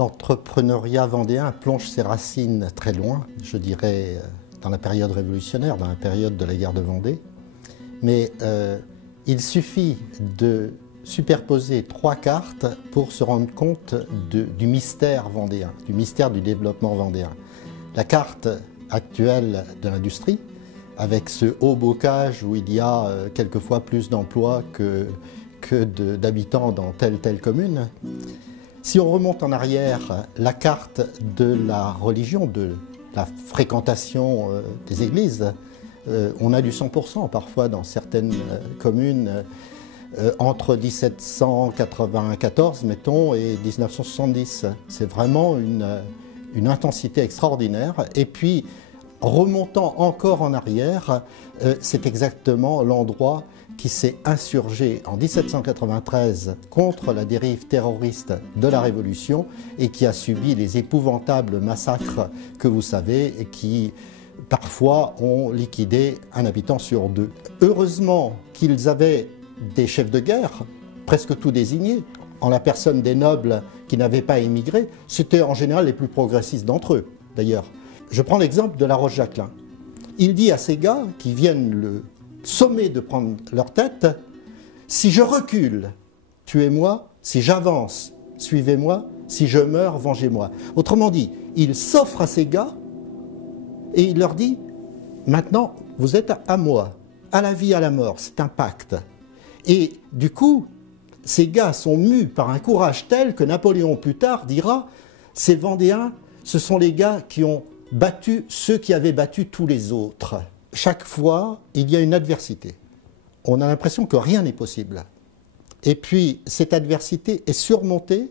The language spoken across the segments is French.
L'entrepreneuriat vendéen plonge ses racines très loin, je dirais, dans la période révolutionnaire, dans la période de la guerre de Vendée. Mais il suffit de superposer 3 cartes pour se rendre compte du mystère vendéen, du mystère du développement vendéen. La carte actuelle de l'industrie, avec ce haut bocage où il y a quelquefois plus d'emplois que d'habitants dans telle commune. Si on remonte en arrière, la carte de la religion, de la fréquentation des églises, on a du 100% parfois dans certaines communes entre 1794, mettons, et 1970. C'est vraiment une intensité extraordinaire. Et puis, remontant encore en arrière, c'est exactement l'endroit qui s'est insurgé en 1793 contre la dérive terroriste de la Révolution et qui a subi les épouvantables massacres que vous savez et qui parfois ont liquidé un habitant sur 2. Heureusement qu'ils avaient des chefs de guerre, presque tous désignés, en la personne des nobles qui n'avaient pas émigré. C'était en général les plus progressistes d'entre eux, d'ailleurs. Je prends l'exemple de La Roche-Jacquelin. Il dit à ces gars qui viennent le sommer de prendre leur tête, si je recule, tuez-moi, si j'avance, suivez-moi, si je meurs, vengez-moi. Autrement dit, il s'offre à ces gars et il leur dit, maintenant, vous êtes à moi, à la vie, à la mort, c'est un pacte. Et du coup, ces gars sont mus par un courage tel que Napoléon plus tard dira, ces Vendéens, ce sont les gars qui ont battu ceux qui avaient battu tous les autres. Chaque fois, il y a une adversité. On a l'impression que rien n'est possible. Et puis, cette adversité est surmontée,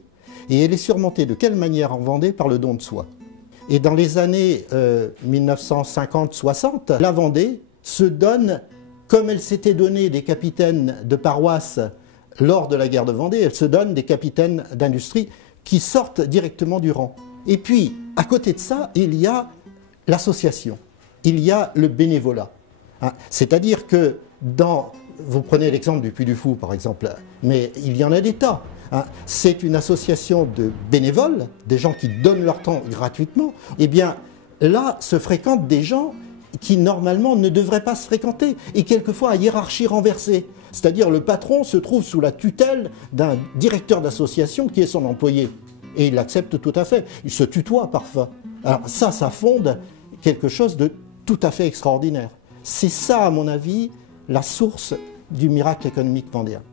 et elle est surmontée de quelle manière en Vendée? Par le don de soi. Et dans les années 1950-60, la Vendée se donne, comme elle s'était donnée des capitaines de paroisse lors de la guerre de Vendée, elle se donne des capitaines d'industrie qui sortent directement du rang. Et puis, à côté de ça, il y a l'association. Il y a le bénévolat. C'est-à-dire que vous prenez l'exemple du Puy du Fou par exemple, mais il y en a des tas. C'est une association de bénévoles, des gens qui donnent leur temps gratuitement. Eh bien là se fréquentent des gens qui normalement ne devraient pas se fréquenter et quelquefois à hiérarchie renversée. C'est-à-dire le patron se trouve sous la tutelle d'un directeur d'association qui est son employé. Et il l'accepte tout à fait. Il se tutoie parfois. Alors ça fonde quelque chose de tout à fait extraordinaire. C'est ça, à mon avis, la source du miracle économique vendéen.